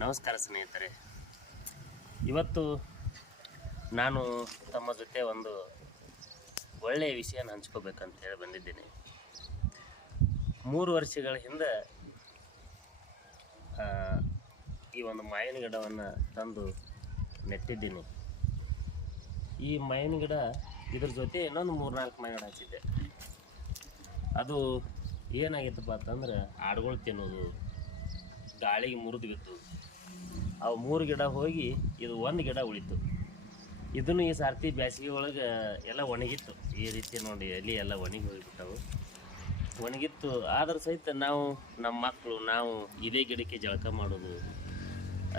ನಮಸ್ಕಾರ ಸ್ನೇಹಿತರೆ. ಇವತ್ತು ನಾನು ತಮ್ಮ ಜೊತೆ ಒಂದು ಒಳ್ಳೆಯ ವಿಷಯನ ಹಂಚ್ಕೋಬೇಕಂತ ಹೇಳಿ ಬಂದಿದ್ದೀನಿ. ಮೂರು ವರ್ಷಗಳ ಹಿಂದೆ ಈ ಒಂದು ಮಾವಿನ ಗಿಡವನ್ನು ತಂದು ನೆಟ್ಟಿದ್ದೀನಿ. ಈ ಮಾವಿನ ಗಿಡ ಇದ್ರ ಜೊತೆ ಇನ್ನೊಂದು ಮೂರು ನಾಲ್ಕು ಮಾವಿನ ಗಿಡ ಹಚ್ಚಿದ್ದೆ. ಅದು ಏನಾಗಿತ್ತಪ್ಪ ಅಂತಂದ್ರೆ ಆಡುಗಳು ತಿನ್ನೋದು, ಗಾಳಿಗೆ ಮುರಿದು ಬಿತ್ತು ಅವು ಮೂರು ಗಿಡ ಹೋಗಿ ಇದು ಒಂದು ಗಿಡ ಉಳಿತು. ಇದನ್ನು ಈ ಸಾರ್ತಿ ಬೇಸಿಗೆ ಒಳಗೆ ಎಲ್ಲ ಒಣಗಿತ್ತು. ಈ ರೀತಿ ನೋಡಿ ಎಲ್ಲಿ ಎಲ್ಲ ಒಣಗಿ ಹೋಗಿಬಿಟ್ಟವು. ಒಣಗಿತ್ತು. ಆದ್ರೆ ಸಹಿತ ನಾವು ನಮ್ಮ ಮಕ್ಕಳು ನಾವು ಇದೇ ಗಿಡಕ್ಕೆ ಜಳಕ ಮಾಡೋದು,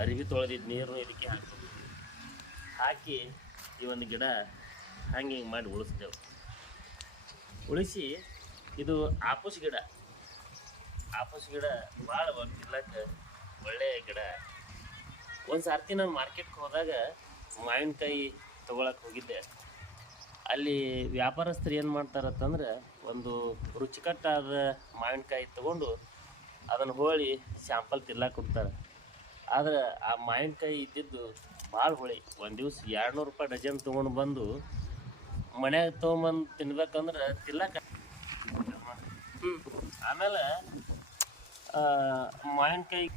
ಅರಿವಿ ತೊಳೆದಿದ್ದ ನೀರು ಇದಕ್ಕೆ ಹಾಕೋದು ಹಾಕಿ ಈ ಒಂದು ಗಿಡ ಹಂಗೆ ಹಿಂಗೆ ಮಾಡಿ ಉಳಿಸ್ತೇವೆ ಉಳಿಸಿ ಇದು ಆಪಸ್ ಗಿಡ. ಆಪಸ್ ಗಿಡ ಭಾಳ ತಿನ್ಲಕ್ಕೆ ಒಳ್ಳೆಯ ಗಿಡ. ಒಂದು ಸಾರ್ತಿ ನಾನು ಮಾರ್ಕೆಟ್ಗೆ ಹೋದಾಗ ಮಾವಿನಕಾಯಿ ತೊಗೊಳಕ್ಕೆ ಹೋಗಿದ್ದೆ. ಅಲ್ಲಿ ವ್ಯಾಪಾರಸ್ಥರು ಏನು ಮಾಡ್ತಾರತ್ತಂದ್ರೆ ಒಂದು ರುಚಿಕಟ್ಟಾದ ಮಾವಿನಕಾಯಿ ತೊಗೊಂಡು ಅದನ್ನು ಹೋಳಿ ಸ್ಯಾಂಪಲ್ ತಿನ್ಲಕ್ಕೆ ಕೊಡ್ತಾರೆ ಆದ್ರೆ ಆ ಮಾವಿನಕಾಯಿ ಇದ್ದಿದ್ದು ಭಾಳ ಹೋಳಿ. ಒಂದು ದಿವ್ಸ ಎರಡುನೂರು ರೂಪಾಯಿ ಡಜನ್ ತೊಗೊಂಡು ಬಂದು ಮನ್ಯಾಗ ತೊಗೊಂಬಂದು ತಿನ್ಬೇಕಂದ್ರೆ ತಿನ್ಲಕ್ಕ ಆಮೇಲೆ ಮಾವಿನಕಾಯಿ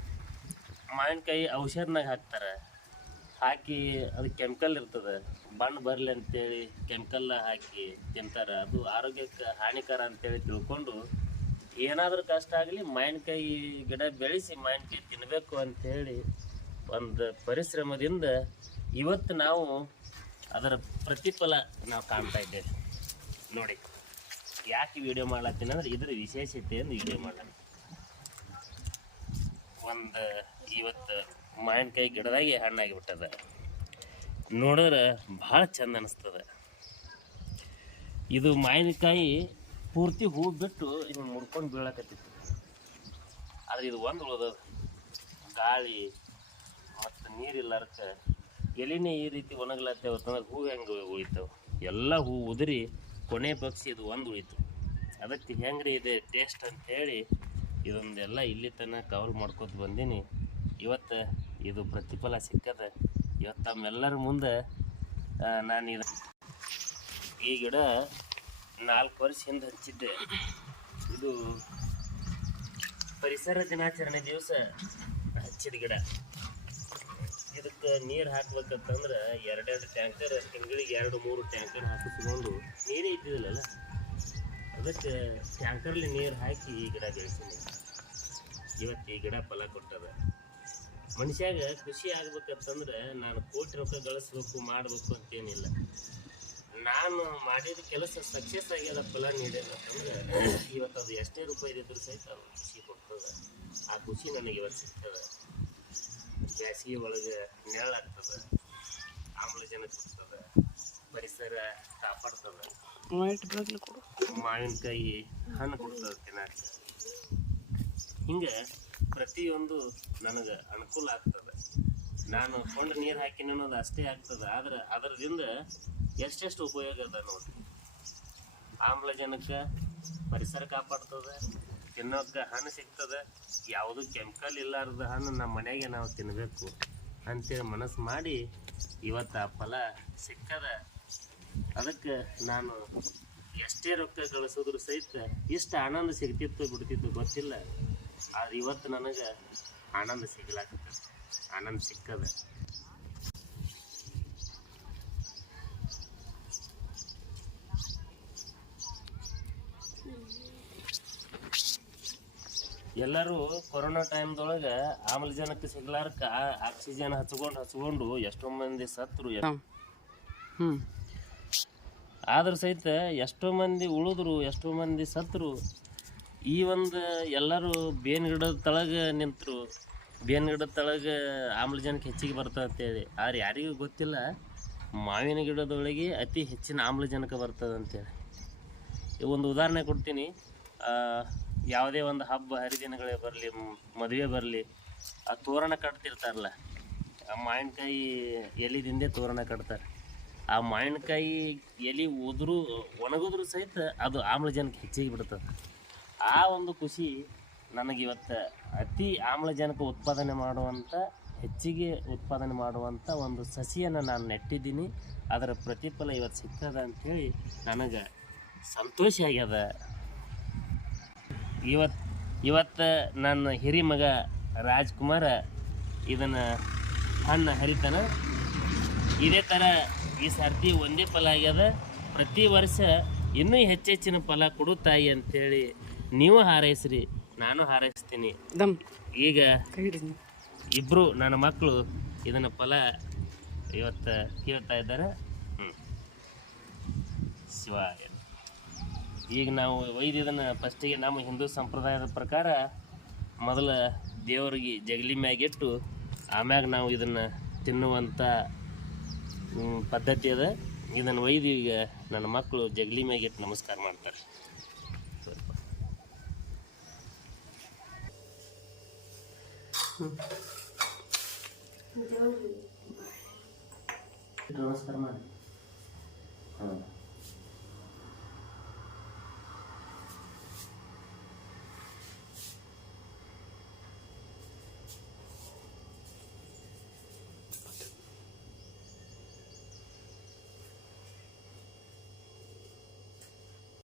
ಮಾವಿನಕಾಯಿ ಔಷಧನಾಗ ಹಾಕ್ತಾರೆ. ಹಾಕಿ ಅದು ಕೆಮಿಕಲ್ ಇರ್ತದೆ. ಬಣ್ಣ ಬರಲಿ ಅಂತೇಳಿ ಕೆಮಿಕಲ್ ಹಾಕಿ ತಿಂತಾರೆ. ಅದು ಆರೋಗ್ಯಕ್ಕೆ ಹಾನಿಕರ ಅಂತೇಳಿ ತಿಳ್ಕೊಂಡು ಏನಾದರೂ ಕಷ್ಟ ಆಗಲಿ ಮಾವಿನಕಾಯಿ ಗಿಡ ಬೆಳೆಸಿ ಮಾವಿನಕಾಯಿ ತಿನ್ನಬೇಕು ಅಂಥೇಳಿ ಒಂದು ಪರಿಶ್ರಮದಿಂದ ಇವತ್ತು ನಾವು ಅದರ ಪ್ರತಿಫಲ ನಾವು ಕಾಣ್ತಾ ಇದ್ದೇವೆ. ನೋಡಿ, ಯಾಕೆ ವಿಡಿಯೋ ಮಾಡ್ಲತ್ತೀನಿ ಅಂದ್ರೆ ಇದರ ವಿಶೇಷತೆಯನ್ನು ವಿಡಿಯೋ ಮಾಡೋಣ ಒಂದು, ಇವತ್ತು ಮಾವಿನಕಾಯಿ ಗಿಡದಾಗೆ ಹಣ್ಣಾಗಿಬಿಟ್ಟದ ನೋಡಿದ್ರೆ ಭಾಳ ಚಂದ ಅನಿಸ್ತದೆ. ಇದು ಮಾವಿನಕಾಯಿ ಪೂರ್ತಿ ಹೂ ಬಿಟ್ಟು ಇನ್ನು ಮುಡ್ಕೊಂಡು ಬೀಳಕತ್ತಿತ್ತು. ಆದ್ರೆ ಇದು ಒಂದು ಉಳ್ದದ. ಗಾಳಿ ಮತ್ತು ನೀರಿಲ್ಲಾರ್ಕ ಎಲಿನೇ ಈ ರೀತಿ ಒಣಗ್ಲತ್ತೆ ಅಂತಂದ್ರೆ ಹೂ ಹೆಂಗೆ ಉಳಿತಾವೆ? ಎಲ್ಲ ಹೂ ಉದುರಿ ಕೊನೆ ಪಕ್ಷಿ ಇದು ಒಂದು ಉಳಿತು. ಅದಕ್ಕೆ ಹೆಂಗ್ರಿ ಇದೆ ಟೇಸ್ಟ್ ಅಂತೇಳಿ ಇದೊಂದೆಲ್ಲ ಇಲ್ಲಿ ತನಕ ಕವರ್ ಮಾಡ್ಕೊತ ಬಂದೀನಿ. ಇವತ್ತು ಇದು ಪ್ರತಿಫಲ ಸಿಕ್ಕದ, ಇವತ್ತು ತಮ್ಮೆಲ್ಲರ ಮುಂದೆ ನಾನು ಇದು ಈ ಗಿಡ ನಾಲ್ಕು ವರ್ಷ ಹಿಂದೆ ಹಚ್ಚಿದ್ದೆ. ಇದು ಪರಿಸರ ದಿನಾಚರಣೆ ದಿವಸ ಹಚ್ಚಿದ ಗಿಡ. ಇದಕ್ಕೆ ನೀರು ಹಾಕ್ಬೇಕಂತಂದ್ರೆ ಎರಡೆರಡು ಟ್ಯಾಂಕರ್ ತಿಂಗಳಿಗೆ ಎರಡು ಮೂರು ಟ್ಯಾಂಕರ್ ಹಾಕಿಸ್ಕೊಂಡು ನೀರೇ ಇದ್ದಿದ್ದಿಲ್ಲಲ್ಲ? ಅದಕ್ಕೆ ಟ್ಯಾಂಕರ್ಲಿ ನೀರು ಹಾಕಿ ಈ ಗಿಡ ಬೆಳೆಸೀನಿ. ಇವತ್ತು ಈ ಗಿಡ ಫಲ ಕೊಟ್ಟದ. ಮನುಷ್ಯಾಗ ಖುಷಿ ಆಗ್ಬೇಕಂತಂದ್ರೆ ನಾನು ಕೋಟಿ ರೊಕ್ಕ ಗಳಿಸ್ಬೇಕು, ಮಾಡಬೇಕು ಅಂತೇನಿಲ್ಲ. ನಾನು ಮಾಡಿದ ಕೆಲಸ ಸಕ್ಸಸ್ ಆಗ್ಯದ, ಫಲ ನೀಡ್ಯದಂತಂದ್ರೆ ಇವತ್ತು ಅದು ಎಷ್ಟೇ ರೂಪಾಯಿ ಇದ್ರೂ ಸಹಿತ ಅದು ಖುಷಿ ಕೊಡ್ತದೆ. ಆ ಖುಷಿ ನನಗೆ ಇವತ್ತು ಸಿಗ್ತದೆ. ಬೇಸಿಗೆ ಒಳಗೆ ನೆರಳಾಗ್ತದೆ. ಆಮ್ಲಜನಕ ಸಿಗ್ತದೆ ಪರಿಸರ ಕಾಪಾಡ್ತದ. ಮಾವಿನಕಾಯಿ ಹಣ್ಣು ಕೊಡ್ತದೆ ತಿನ್ನಕ್ಕೆ. ಹಿಂಗೆ ಪ್ರತಿಯೊಂದು ನನಗೆ ಅನುಕೂಲ ಆಗ್ತದೆ. ನಾನು ಕೊಂಡು ನೀರು ಹಾಕಿನ ಅನ್ನೋದು ಅಷ್ಟೇ ಆಗ್ತದೆ. ಆದ್ರೆ ಅದರದಿಂದ ಎಷ್ಟೆಷ್ಟು ಉಪಯೋಗ ಅದ ನೋಡಿ. ಆಮ್ಲಜನಕ ಪರಿಸರ ಕಾಪಾಡ್ತದೆ. ತಿನ್ನೋಕ್ಕೆ ಹಣ್ಣು ಸಿಗ್ತದೆ. ಯಾವುದು ಕೆಮಿಕಲ್ ಇಲ್ಲಾರ್ದ ಹಣ್ಣು ನಮ್ಮ ಮನೆಗೆ ನಾವು ತಿನ್ನಬೇಕು ಅಂತೇಳಿ ಮನಸ್ಸು ಮಾಡಿ ಇವತ್ತು ಆ ಫಲ ಸಿಕ್ಕದ. ಅದಕ್ಕೆ ನಾನು ಎಷ್ಟೇ ರೊಕ್ಕ ಗಳಿಸಿದ್ರು ಸಹಿತ ಇಷ್ಟು ಆನಂದ ಸಿಗ್ತಿತ್ತು ಬಿಡ್ತಿತ್ತು ಗೊತ್ತಿಲ್ಲ. ಆದ್ರೆ ಇವತ್ತು ನನಗೆ ಆನಂದ ಸಿಗ್ಲಾಕತ್ತ ಆನಂದ ಸಿಕ್ಕದ ಎಲ್ಲರೂ ಕೊರೋನಾ ಟೈಮ್ದೊಳಗೆ ಆಮ್ಲಜನಕ ಸಿಗ್ಲಾರ್ಕ ಆಕ್ಸಿಜನ್ ಹಚ್ಕೊಂಡು ಹಚ್ಕೊಂಡು ಎಷ್ಟೋ ಮಂದಿ ಸತ್ರು ಹ್ಞೂ ಆದ್ರೂ ಸಹಿತ ಎಷ್ಟೋ ಮಂದಿ ಉಳಿದ್ರು, ಎಷ್ಟೋ ಮಂದಿ ಸತ್ರು ಈ ಒಂದು ಎಲ್ಲರೂ ಬೇನ್ ಗಿಡದ ತಳಗೆ ನಿಂತರು. ಬೇನ್ ಗಿಡದ ತಳಗೆ ಆಮ್ಲಜನಕ ಹೆಚ್ಚಿಗೆ ಬರ್ತದೆ ಅಂತೇಳಿ ಆದ್ರೆ ಯಾರಿಗೂ ಗೊತ್ತಿಲ್ಲ, ಮಾವಿನ ಗಿಡದೊಳಗೆ ಅತಿ ಹೆಚ್ಚಿನ ಆಮ್ಲಜನಕ ಬರ್ತದೆ ಅಂತೇಳಿ ಈ ಒಂದು ಉದಾಹರಣೆ ಕೊಡ್ತೀನಿ. ಯಾವುದೇ ಒಂದು ಹಬ್ಬ, ಹರಿದಿನಗಳೇ ಬರಲಿ, ಮದುವೆ ಬರಲಿ, ಆ ತೋರಣ ಕಟ್ತಿರ್ತಾರಲ್ಲ, ಆ ಮಾವಿನಕಾಯಿ ಎಲೆದಿಂದೇ ತೋರಣ ಕಟ್ತಾರೆ. ಆ ಮಾವಿನಕಾಯಿ ಎಲೆ ಉದ್ರು, ಒಣಗಿದ್ರು ಸಹಿತ ಅದು ಆಮ್ಲಜನಕ ಹೆಚ್ಚಿಗೆ ಬಿಡ್ತದೆ. ಆ ಒಂದು ಖುಷಿ ನನಗೆ ಇವತ್ತು ಅತಿ ಆಮ್ಲಜನಕ ಉತ್ಪಾದನೆ ಮಾಡುವಂಥ ಹೆಚ್ಚಿಗೆ ಉತ್ಪಾದನೆ ಮಾಡುವಂಥ ಒಂದು ಸಸಿಯನ್ನು ನಾನು ನೆಟ್ಟಿದ್ದೀನಿ. ಅದರ ಪ್ರತಿಫಲ ಇವತ್ತು ಸಿಕ್ಕದ ಅಂಥೇಳಿ ನನಗೆ ಸಂತೋಷ ಆಗ್ಯದ. ಇವತ್ತು ಇವತ್ತು ನನ್ನ ಹಿರಿ ಮಗ ರಾಜ್ಕುಮಾರ ಇದನ್ನು ಹಣ್ಣು ಹರಿತಾನ. ಇದೇ ಥರ ಈ ಸರ್ತಿ ಒಂದೇ ಫಲ ಆಗ್ಯದ. ಪ್ರತಿ ವರ್ಷ ಇನ್ನೂ ಹೆಚ್ಚೆಚ್ಚಿನ ಫಲ ಕೊಡುತ್ತಾಯಿ ಅಂಥೇಳಿ ಅಂತೇಳಿ ನೀವು ಹಾರೈಸ್ರಿ ನಾನು ಹಾರೈಸ್ತೀನಿ. ಈಗ ಇಬ್ಬರು ನನ್ನ ಮಕ್ಕಳು ಇದನ್ನ ಫಲ ಇವತ್ತು ಕೇಳ್ತಾ ಇದ್ದಾರೆ. ಹ್ಞೂ ಶಿವ ಈಗ ನಾವು ಒಯ್ದು ಇದನ್ನು ಫಸ್ಟಿಗೆ ನಮ್ಮ ಹಿಂದೂ ಸಂಪ್ರದಾಯದ ಪ್ರಕಾರ ಮೊದಲ ದೇವರಿಗೆ ಜಗಲಿ ಮ್ಯಾಗಿಟ್ಟು ಆಮ್ಯಾಗ ನಾವು ಇದನ್ನು ತಿನ್ನುವಂಥ ಪದ್ಧತಿ ಅದ. ಇದನ್ನು ಒಯ್ದು ಈಗ ನನ್ನ ಮಕ್ಕಳು ಜಗಲಿ ಮ್ಯಾಗಿಟ್ಟು ನಮಸ್ಕಾರ ಮಾಡ್ತಾರೆ. ನಮಸ್ಕಾರ ಮಾಡಿ. ಹಾಂ